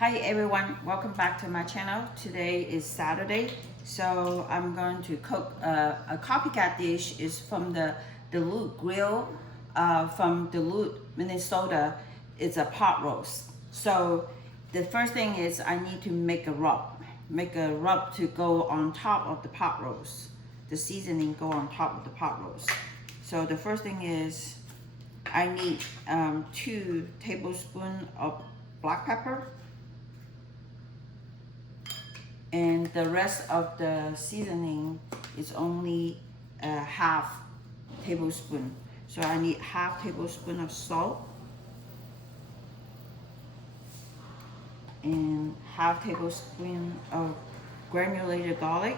Hi everyone, welcome back to my channel. Today is Saturday, so I'm going to cook a copycat dish. Is from the Duluth grill from Duluth, Minnesota. It's a pot roast. So the first thing is I need to make a rub to go on top of the pot roast. The seasoning go on top of the pot roast. So the first thing is I need 2 tablespoons of black pepper. And the rest of the seasoning is only a half tablespoon. So I need half tablespoon of salt and half tablespoon of granulated garlic,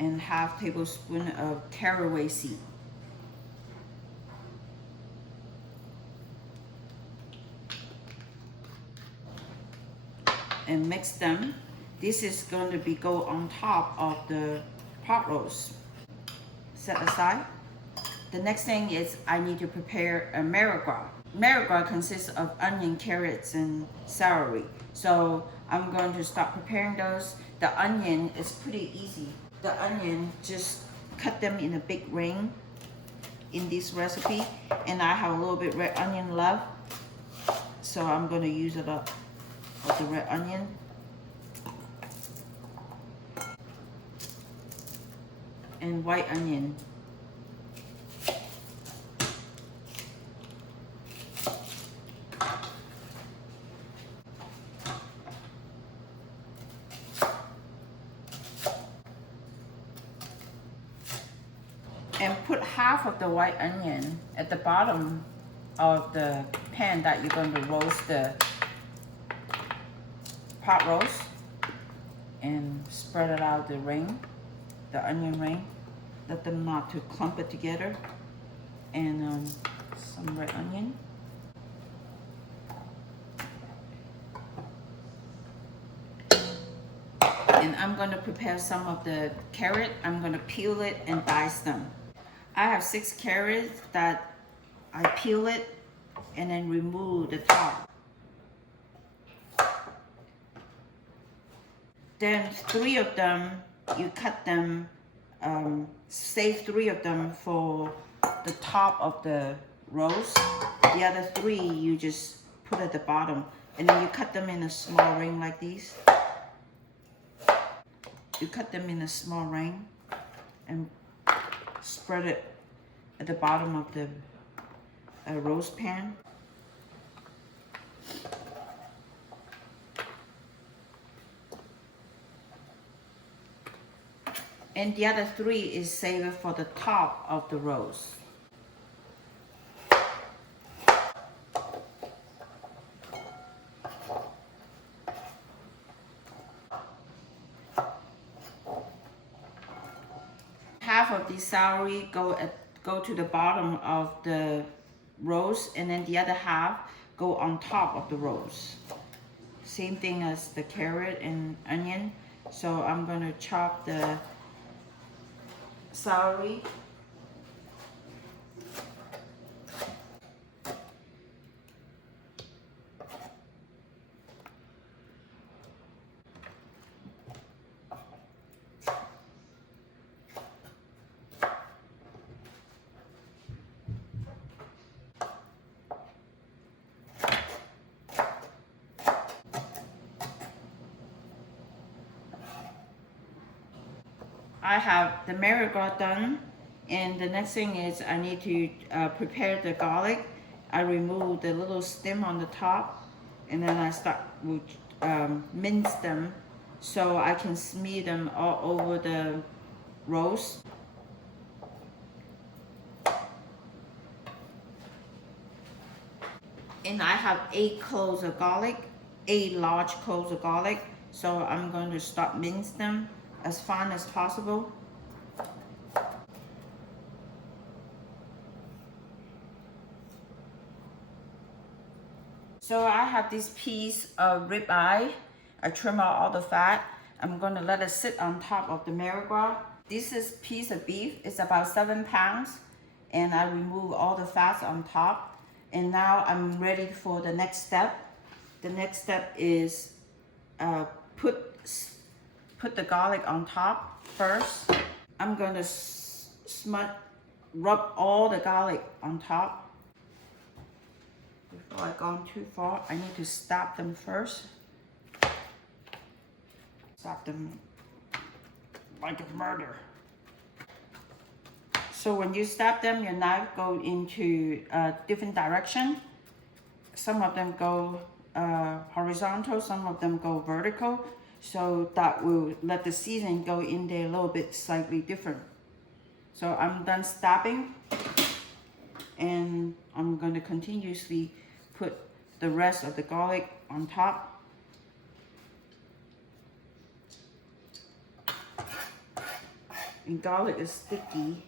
and half tablespoon of caraway seed. And mix them. This is going to be go on top of the pot roast. Set aside. The next thing is I need to prepare a mirepoix. Mirepoix consists of onion, carrots, and celery. So I'm going to start preparing those. The onion is pretty easy. The onion, just cut them in a big ring in this recipe. And I have a little bit red onion left, so I'm going to use it up. Of the red onion, and white onion, and put half of the white onion at the bottom of the pan that you're going to roast the pot roast, and spread it out the ring, the onion ring. Let them not to clump it together, and some red onion. And I'm going to prepare some of the carrot. I'm going to peel it and dice them. I have 6 carrots that I peel it and then remove the top. Then 3 of them, you cut them, save 3 of them for the top of the roast. The other 3 you just put at the bottom. And then you cut them in a small ring like these. You cut them in a small ring and spread it at the bottom of the roast pan. And the other 3 is saved for the top of the roast. Half of the celery go to the bottom of the roast, and then the other half go on top of the roast. Same thing as the carrot and onion. So I'm going to chop the celery, I have the mirepoix done, and the next thing is I need to prepare the garlic. I remove the little stem on the top, and then I start with mince them so I can smear them all over the roast. And I have 8 cloves of garlic, 8 large cloves of garlic. So I'm going to start mince them as fine as possible. So I have this piece of ribeye. I trim out all the fat. I'm going to let it sit on top of the mirepoix. This is piece of beef. It's about 7 pounds. and I remove all the fats on top. And now I'm ready for the next step. The next step is put the garlic on top first. I'm gonna rub all the garlic on top. Before I go too far, I need to stab them first. Stab them like a murder. So when you stab them, your knife go into a different direction. Some of them go horizontal, some of them go vertical. So that will let the seasoning go in there a little bit slightly different. So I'm done stabbing, and I'm going to continuously put the rest of the garlic on top. And garlic is sticky.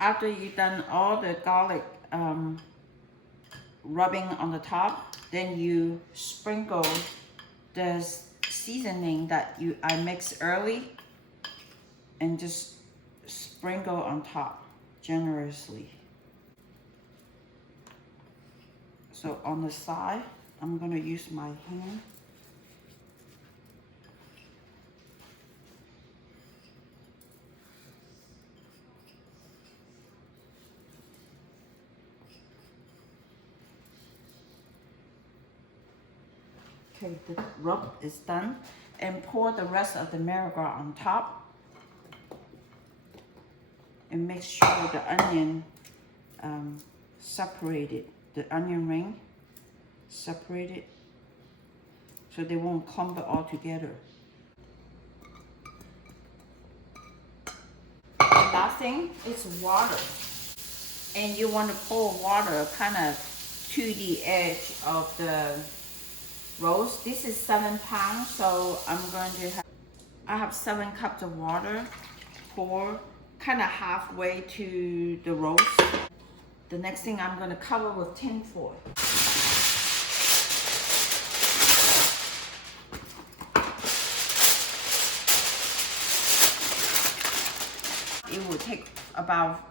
After you've done all the garlic rubbing on the top, then you sprinkle the seasoning that I mixed early, and just sprinkle on top generously. So on the side, I'm going to use my hand. Okay, the rub is done, and pour the rest of the mirepoix on top, and make sure the onion separated, the onion ring separated, so they won't clump it all together. The last thing is water, and you want to pour water kind of to the edge of the roast. This is 7 pounds, so I have 7 cups of water, pour kind of halfway to the roast. The next thing, I'm going to cover with tin foil. It will take about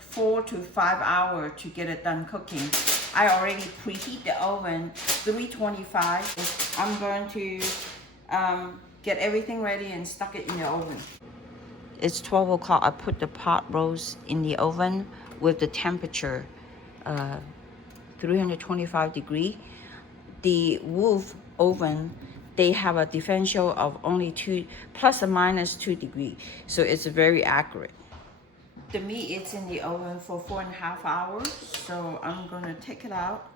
4 to 5 hours to get it done cooking. I already preheat the oven 325. I'm going to get everything ready and stuck it in the oven. It's 12 o'clock. I put the pot roast in the oven with the temperature 325 degree. The Wolf oven, they have a differential of only plus or minus 2 degrees, so it's very accurate. The meat is in the oven for 4.5 hours, so I'm gonna take it out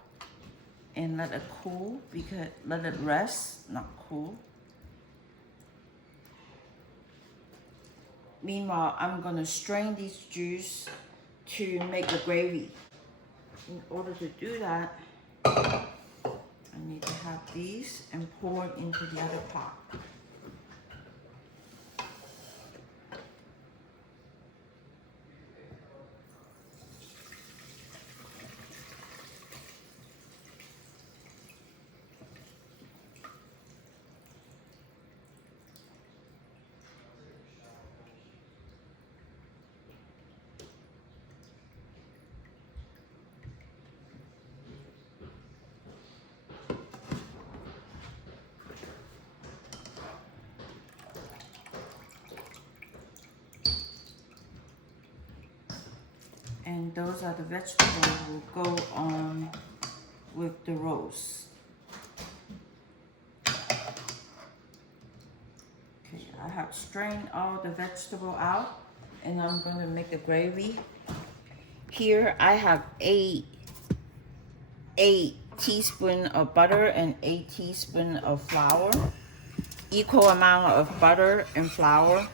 and let it cool, because let it rest, not cool. Meanwhile, I'm gonna strain this juice to make the gravy. In order to do that, I need to have these and pour it into the other pot. And those are the vegetables will go on with the roast. Okay, I have strained all the vegetable out, and I'm going to make the gravy. Here I have 8 teaspoons of butter and 8 teaspoons of flour. Equal amount of butter and flour.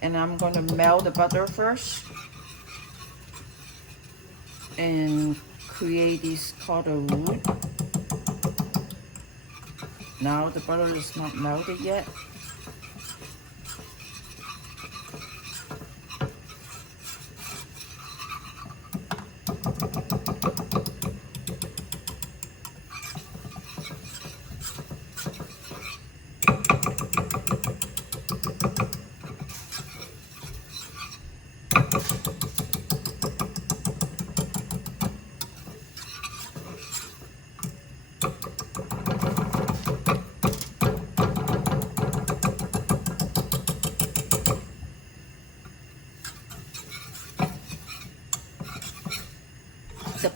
And I'm going to melt the butter first and create this called a roux. Now the butter is not melted yet.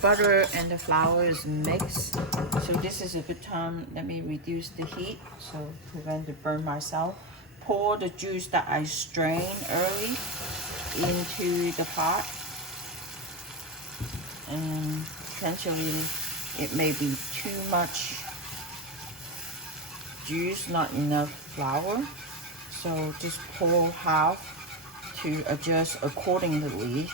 butter and the flour is mixed, so this is a good time. Let me reduce the heat so prevent to burn myself. Pour the juice that I strained early into the pot, and potentially it may be too much juice, not enough flour, so just pour half to adjust accordingly.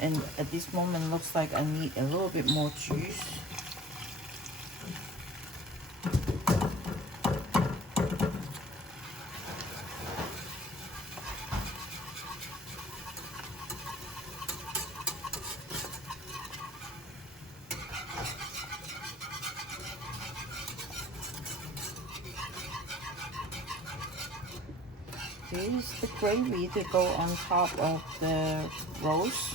And at this moment looks like I need a little bit more juice. This is the gravy to go on top of the roast.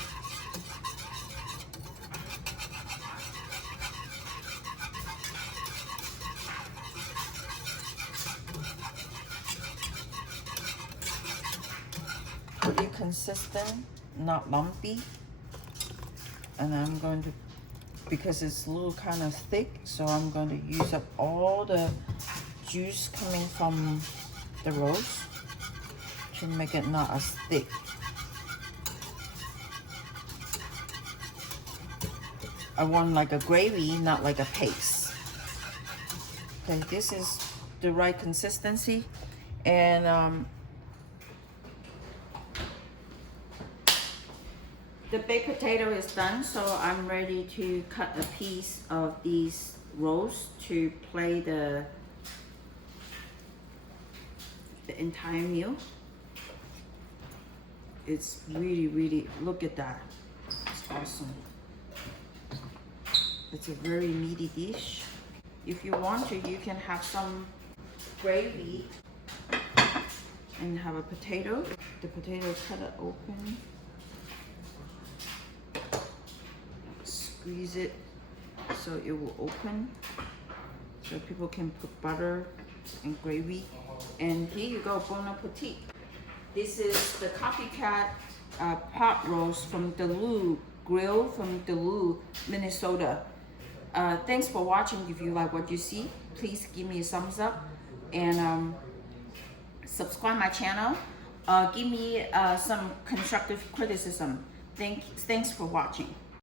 Pretty consistent, not lumpy. And I'm going to, because it's a little kind of thick, so I'm going to use up all the juice coming from the roast to make it not as thick. I want like a gravy, not like a paste. Okay, this is the right consistency. And the baked potato is done, so I'm ready to cut a piece of these rolls to play the entire meal. It's really, look at that. It's awesome. It's a very meaty dish. If you want to, you can have some gravy and have a potato. The potato, cut it open. Squeeze it so it will open, so people can put butter and gravy. And here you go, bon appetit. This is the Copycat pot roast from Duluth, grill from Duluth, Minnesota. Thanks for watching. If you like what you see, please give me a thumbs up and subscribe my channel. Give me some constructive criticism. Thanks for watching.